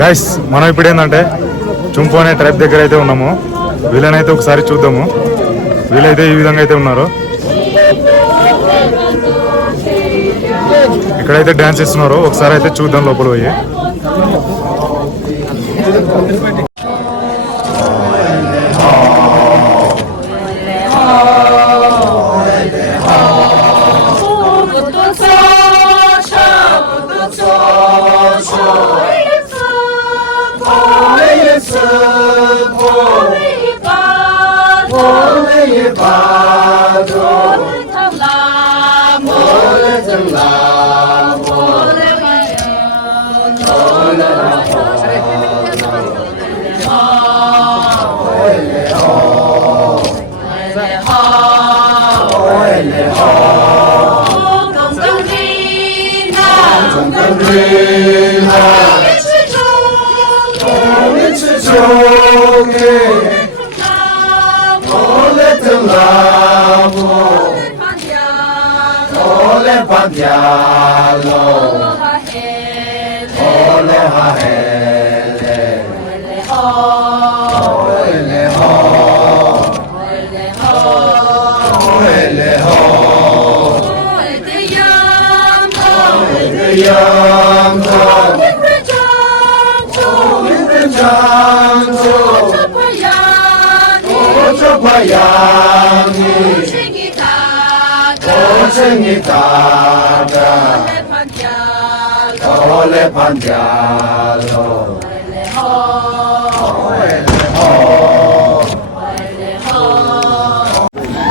Guys మనం ఇప్పుడు ఏంటంటే చుంపు అనే ట్రైబ్ దగ్గర అయితే ఉన్నాము. వీళ్ళనైతే ఒకసారి చూద్దాము. వీళ్ళైతే ఈ విధంగా అయితే ఉన్నారు. ఇక్కడైతే డాన్స్ ఇస్తున్నారు. ఒకసారి అయితే చూద్దాం లోపల పోయి.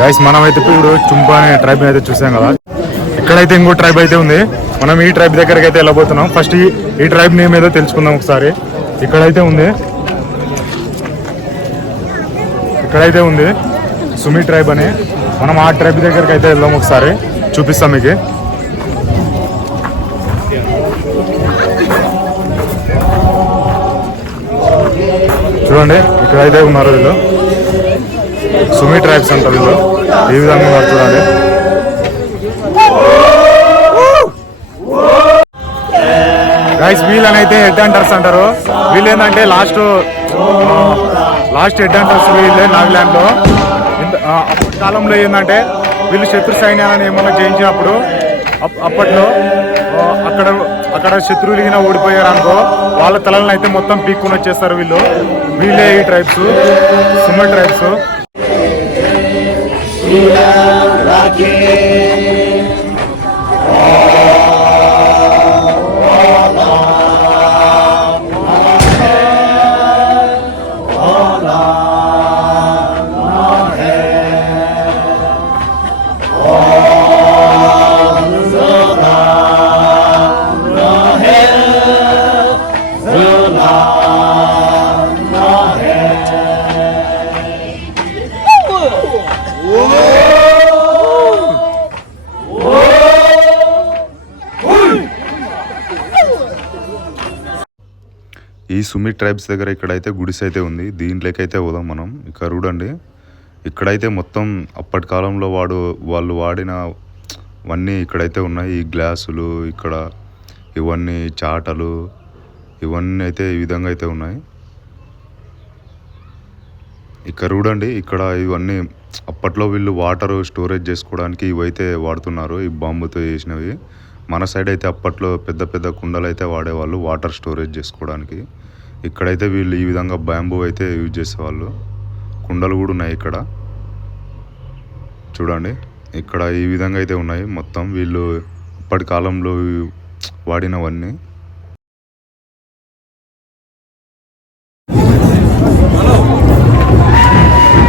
గైస్ మనమైతే ఇప్పుడు చుంపు అనే ట్రైబ్ అయితే చూసాం కదా. ఇక్కడైతే ఇంకో ట్రైబ్ అయితే ఉంది. మనం ఈ ట్రైబ్ దగ్గరికి అయితే వెళ్ళబోతున్నాం. ఫస్ట్ ఈ ట్రైబ్ నేమ్ ఏదో తెలుసుకుందాం ఒకసారి. ఇక్కడైతే ఉంది సుమి ట్రైబ్ అని. మనం ఆ ట్రైబ్ దగ్గరికి అయితే వెళ్దాం. ఒకసారి చూపిస్తాం మీకు. చూడండి ఇక్కడైతే ఉన్నారు వీళ్ళు. సుమి ట్రైబ్స్ అంటారు వీళ్ళు. ఈ విధంగా ఉన్నారు చూడండి. గైస్ వీళ్ళనైతే హెడ్ హంటర్స్ అంటారు. వీళ్ళు ఏంటంటే లాస్ట్ హెడ్ హంటర్స్ వీళ్ళే నాగాలాండ్ లో. అప్పటి కాలంలో ఏంటంటే వీళ్ళు శత్రు సైన్యాలను ఏమన్నా జయించినప్పుడు అప్పట్లో అక్కడ శత్రువులు ఓడిపోయారు అనుకో, వాళ్ళ తలలను అయితే మొత్తం పీక్కుని వచ్చేస్తారు వీళ్ళే ఈ ట్రైబ్స్, సుమి ట్రైబ్స్. ఈ సుమి ట్రైబ్స్ దగ్గర ఇక్కడైతే గుడిసె అయితే ఉంది. దీంట్లోకైతే పోదాం మనం. ఇక్కడ చూడండి, ఇక్కడైతే మొత్తం అప్పటి కాలంలో వాళ్ళు వాడినవన్నీ ఇక్కడైతే ఉన్నాయి. ఈ గ్లాసులు, ఇక్కడ ఇవన్నీ చాటలు, ఇవన్నీ అయితే ఈ విధంగా అయితే ఉన్నాయి. ఇక్కడ చూడండి, ఇక్కడ ఇవన్నీ అప్పట్లో వీళ్ళు వాటర్ స్టోరేజ్ చేసుకోవడానికి ఇవైతే వాడుతున్నారు. ఈ బాంబుతో చేసినవి. మన సైడ్ అయితే అప్పట్లో పెద్ద పెద్ద కుండలు అయితే వాడేవాళ్ళు వాటర్ స్టోరేజ్ చేసుకోవడానికి. ఇక్కడైతే వీళ్ళు ఈ విధంగా బ్యాంబూ అయితే యూజ్ చేసేవాళ్ళు. కుండలు కూడా ఉన్నాయి ఇక్కడ చూడండి. ఇక్కడ ఈ విధంగా అయితే ఉన్నాయి మొత్తం వీళ్ళు అప్పటి కాలంలో వాడినవన్నీ.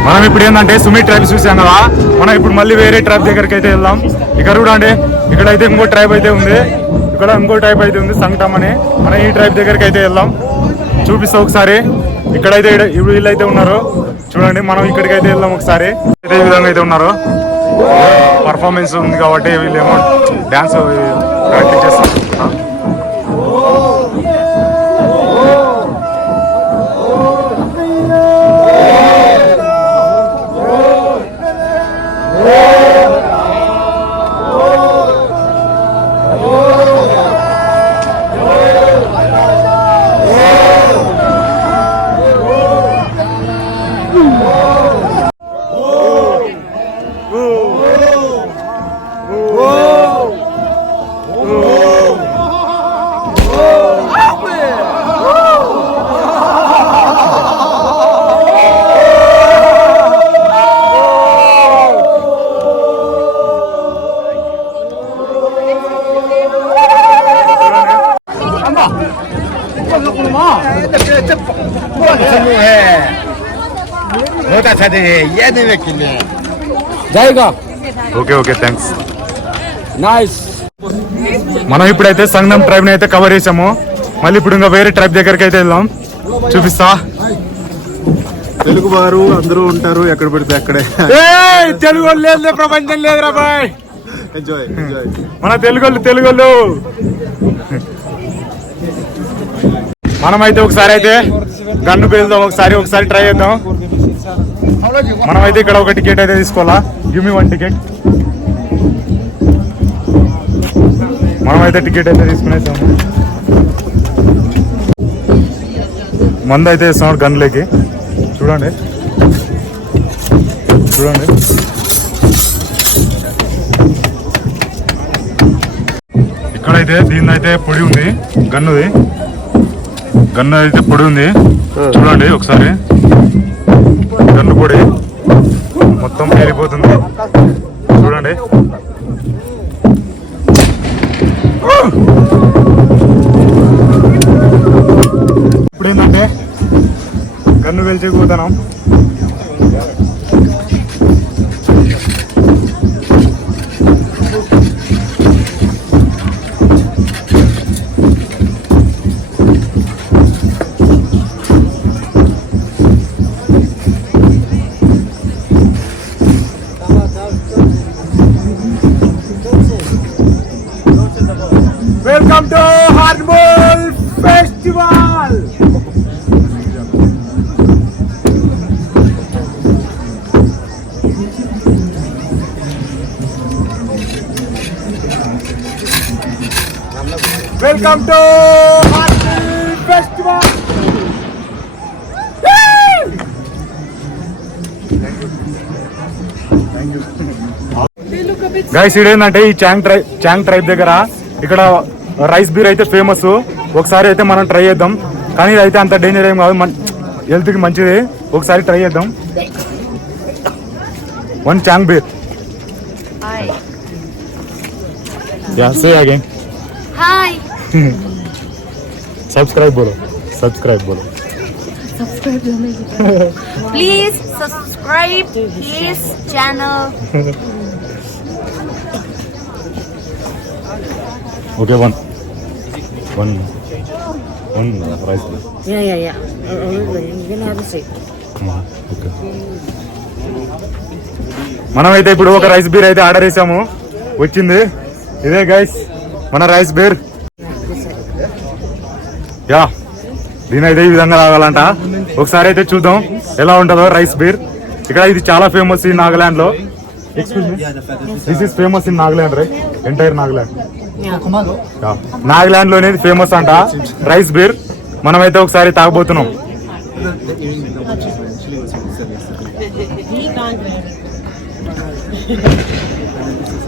మనం ఇప్పుడు ఏంటంటే సుమి ట్రైబ్ చూసాం కదా, మనం ఇప్పుడు మళ్ళీ వేరే ట్రైబ్ దగ్గరికి అయితే వెళ్దాం. ఇక్కడ చూడండి, ఇక్కడైతే ఇంకో ట్రైబ్ అయితే ఉంది. ఇక్కడ ఇంకో ట్రైబ్ అయితే ఉంది, సంగటం అని. మనం ఈ ట్రైబ్ దగ్గరికి అయితే వెళ్దాం. చూపిస్తా ఒకసారి. ఇక్కడైతే వీళ్ళు అయితే ఉన్నారు చూడండి. మనం ఇక్కడికి అయితే వెళ్దాం ఒకసారి. ఈ విధంగా అయితే ఉన్నారు. పర్ఫార్మెన్స్ ఉంది కాబట్టి వీళ్ళు ఏమో డ్యాన్స్ ప్రాక్టీస్ చేస్తారు. Okay okay thanks. నైస్. మనం ఇప్పుడైతే సంగం ట్రైబ్ ని అయితే కవర్ చేసాము. మళ్ళీ ఇప్పుడు ఇంకా వేరే ట్రైబ్ దగ్గరికి అయితే వెళ్దాం. చూపిస్తా. తెలుగు వారు అందరూ ఉంటారు ఎక్కడ పెడితే అక్కడే. తెలుగు లేదు ప్రపంచం లేదురా బాయ్. Enjoy enjoy. మన తెలుగోళ్ళు మనమైతే ఒకసారి అయితే గన్ను పేలుదాం. ఒకసారి ట్రై చేద్దాం. మనమైతే ఇక్కడ ఒక టికెట్ అయితే తీసుకోవాలా. Give me 1 ticket. మనమైతే టికెట్ అయితే తీసుకునేసాము. మందు అయితే ఇస్తున్నాడు గన్నులకి. చూడండి ఇక్కడైతే దీనిదైతే పొడి ఉంది. గన్ను అయితే పొడి ఉంది. చూడండి ఒకసారి. గన్ను పొడి మొత్తం పేలిపోతుంది చూడండి. ఇప్పుడు ఏంటంటే గన్ను వెళ్చిపోతున్నాం. Welcome to Hornbill Festival. Welcome to Hornbill Festival. Guys ఇదేంటంటే ఈ చాంగ్ ట్రైబ్ దగ్గర ఇక్కడ రైస్ బీర్ అయితే ఫేమస్. ఒకసారి అయితే మనం ట్రై చేద్దాం. కానీ ఇదైతే అంత డేంజర్ ఏం కాదు, హెల్త్ కి మంచిది. ఒకసారి ట్రై చేద్దాం. 1 చాంగ్ beer. Yeah, say again. Hi. Subscribe bolo. Subscribe bolo. Please subscribe his channel. Okay, one rice. Yeah. You can have a seat. Okay. మనమైతే ఇప్పుడు ఒక రైస్ బీర్ అయితే ఆర్డర్ చేసాము, వచ్చింది ఇదే గైస్ మన రైస్ బీర్. యా దీని అయితే ఈ విధంగా తాగాలంట. ఒకసారి అయితే చూద్దాం ఎలా ఉంటుందో రైస్ బీర్. ఇక్కడ ఇది చాలా ఫేమస్ ఈ నాగాలాండ్ లో. Excuse me, this is famous in Nagaland right, entire Nagaland. Nagaland లో అనేది ఫేమస్ అంట రైస్ బీర్. మనమైతే ఒకసారి తాగబోతున్నాం.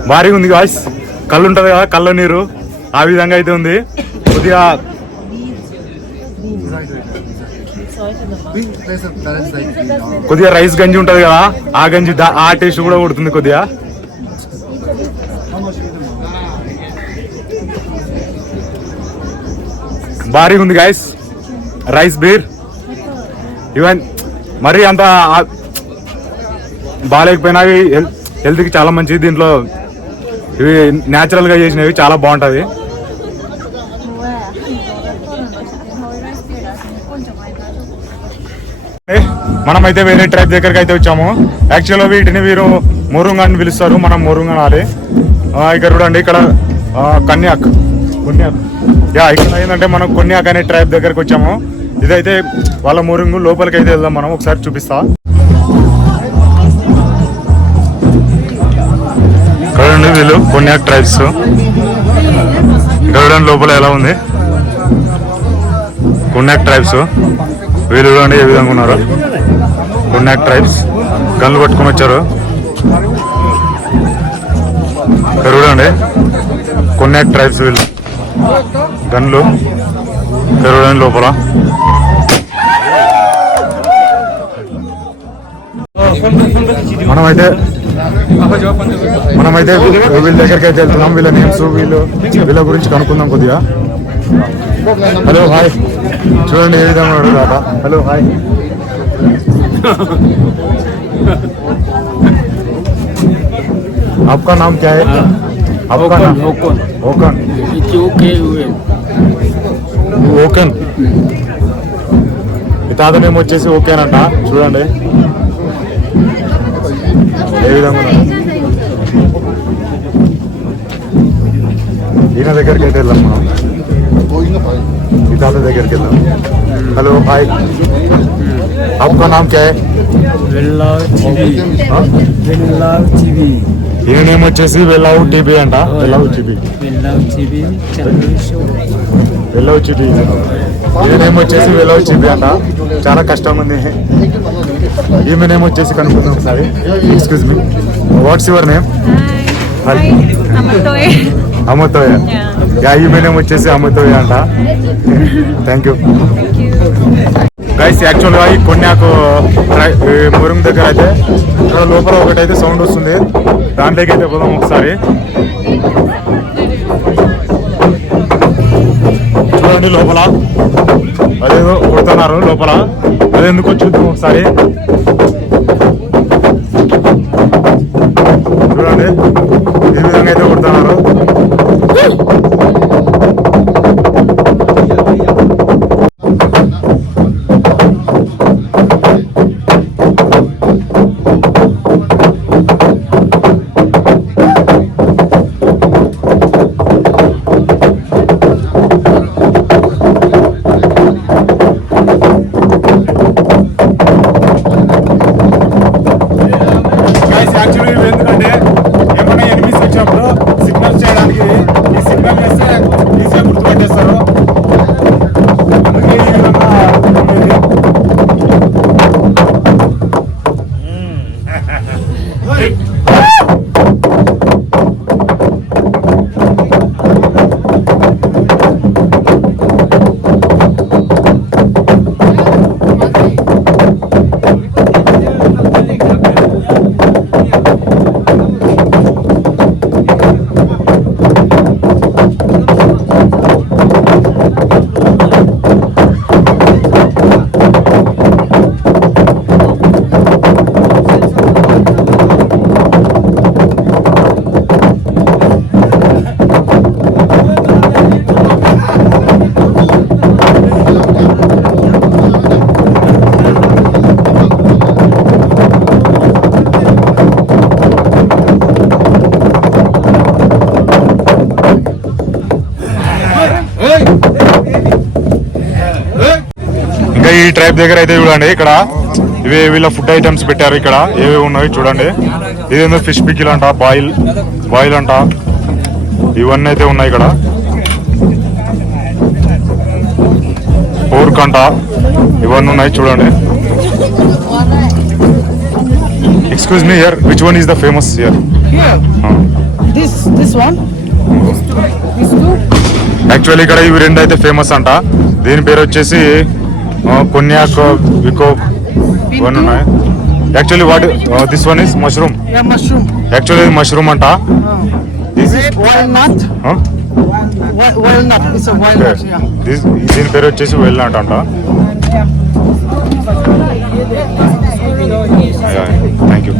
భారీగా ఉంది గాయ్స్, కళ్ళు ఉంటది కదా, కళ్ళ నీరు ఆ విధంగా అయితే ఉంది. కొద్దిగా రైస్ గంజి ఉంటది కదా, ఆ గంజి ఆ టేస్ట్ కూడా కొడుతుంది కొద్దిగా. భారీగా ఉంది గాయ్స్ రైస్ బీర్. ఈవెన్ మరి అంత బాగాలేకపోయినా హెల్త్ కి చాలా మంచిది. దీంట్లో ఇవి న్యాచురల్ గా చేసినవి, చాలా బాగుంటది. మనమైతే వేరే ట్రైబ్ దగ్గరికి అయితే వచ్చాము. యాక్చువల్గా వీటిని వీరు మొరుంగ అని పిలుస్తారు, మనం మొరుంగ అనాలి. ఇక్కడ చూడండి, ఇక్కడ కొన్యాక్ యా, ఇక్కడ ఏంటంటే మనం కొన్యాక్ అనే ట్రైబ్ దగ్గరికి వచ్చాము. ఇదైతే వాళ్ళ మొరుంగు. లోపలికి అయితే వెళ్దాం మనం, ఒకసారి చూపిస్తా. చూడండి వీళ్ళు కొన్యాక్ ట్రైబ్స్. చూడండి లోపల ఎలా ఉంది కొన్యాక్ ట్రైబ్స్. వీళ్ళు చూడండి ఏ విధంగా ఉన్నారు. కొన్యాక్ ట్రైబ్స్ గన్లు పట్టుకొని వచ్చారు. చూడండి కొన్యాక్ ట్రైబ్స్ వీళ్ళు గన్లు. చూడండి లోపల. మనమైతే వీళ్ళ దగ్గరికి అయితే వెళ్తున్నాం. వీళ్ళ నేమ్స్, వీళ్ళ గురించి కనుక్కుందాం కొద్దిగా. హలో హాయ్, చూడండి ఏ విధంగా ఉన్నాడు దాకా. Hello hi. आपका नाम क्या है? आपका नाम ओकन. ఓకెన్. ఇతాదనేమో వచ్చేసి ఓకేనంట. చూడండి ఏ విధంగా ఈయన దగ్గరికి అయితే వెళ్దాం మనం. ఈ తాత దగ్గరికి వెళ్దాం. హలో హాయ్, आपका नाम क्या है? ఈయన నేమ్ వచ్చేసి వెల్లావు టీబీ అంట. వెల్లావు టీబీ. ఈయన నేమ్ వచ్చేసి వెల్లావు టీబీ అంట. చాలా కష్టం ఉంది. ఈమె నేమ్ వచ్చేసి కనుక్కుందాం ఒకసారి. Excuse me, what's your name? Amatoya. ఈమె నేమ్ వచ్చేసి అమతోయ అంట. Thank you guys. యాక్చువల్గా ఈ కొన్యాకు మురుంగ్ దగ్గర అయితే ఇక్కడ లోపల ఒకటైతే సౌండ్ వస్తుంది, దాంట్లోకి అయితే పోదాం ఒకసారి. చూడండి లోపల అదేదో కొడుతున్నారు లోపల, అదెందుకో చూద్దాం ఒకసారి. చూడండి ఏ విధంగా అయితే కొడుతున్నారు. ట్రైబ్ దగ్గర అయితే చూడండి ఇక్కడ ఇవి వీళ్ళ ఫుడ్ ఐటమ్స్ పెట్టారు. ఇక్కడ ఏవేవి ఉన్నాయి చూడండి. ఇదేందో ఫిష్ పికిల్ అంట, బాయిల్ అంట, ఇవన్నీ అయితే ఉన్నాయి ఇక్కడ. పోర్క్ అంట, ఇవన్నీ ఉన్నాయి చూడండి. Excuse me here, which one is the famous here? This one? Actually ఇక్కడ ఇవి రెండు అయితే ఫేమస్ అంట. దీని పేరు వచ్చేసి కొన్యాక్, వికో, ఇవన్నీ ఉన్నాయి. Actually what this one is mushroom. Yeah, mushroom. Actually ఇది మష్రూమ్ అంట. Walnut? Walnut. It's a walnut, yeah. దీని పేరు వచ్చేసి వెల్నట్ అంట. Thank you.